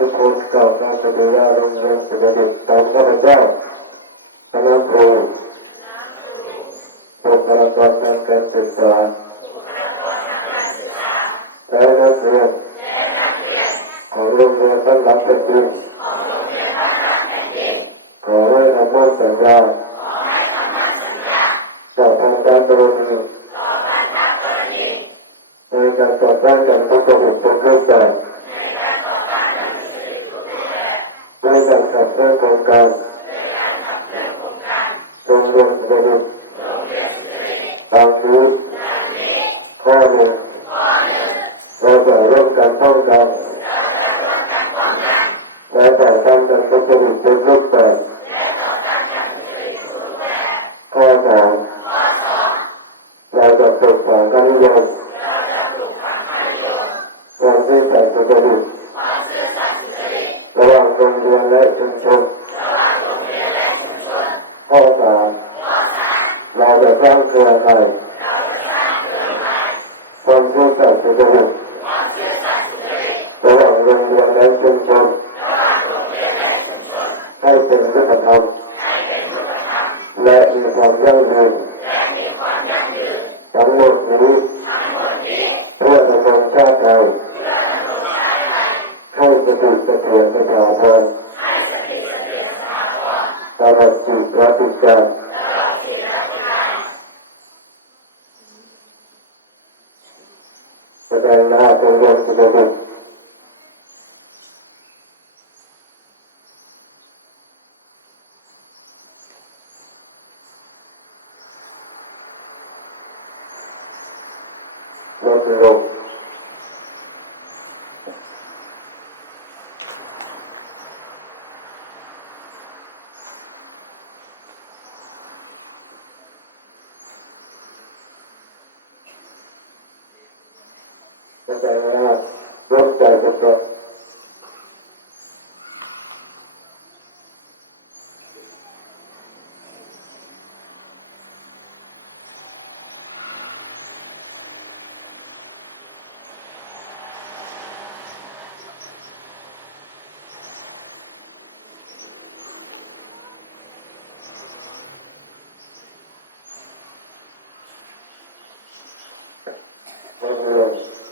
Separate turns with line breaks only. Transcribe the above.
ทุกคนกล่าวคำปฏิญาณโรงเรียนสุดเด็จตามข้าพเจ้าคณะครูบุคลากรทางการศึกษาและนักเรียนของโรงเรียนทั้งหลายแผ่นดินขอให้คำมั่นสัญญาต่อทางการกรณีในการต่อต้านการทุจริตทุกรูปแบบในการ ขับเคลื่อนโครงการโรงเรียนสุดเด็จตามนี้ข้อหนึ่งเราจะร่วมกันป้องกัน และชุมชนข้อสามเราจะสร้างเครือข่ายความซื่อสัตย์สุจริตระหว่างโรงเรียนและชุมชนให้เป็นรูปธรรมและมีความยั่งยืนทั้งหมดนี้เพื่อดำรงชาติไทยให้สติสะเทือนประชาชน радостью здравствуйся. Когда на Конверсе Thank you. だから、持っちゃうこと。Thank you.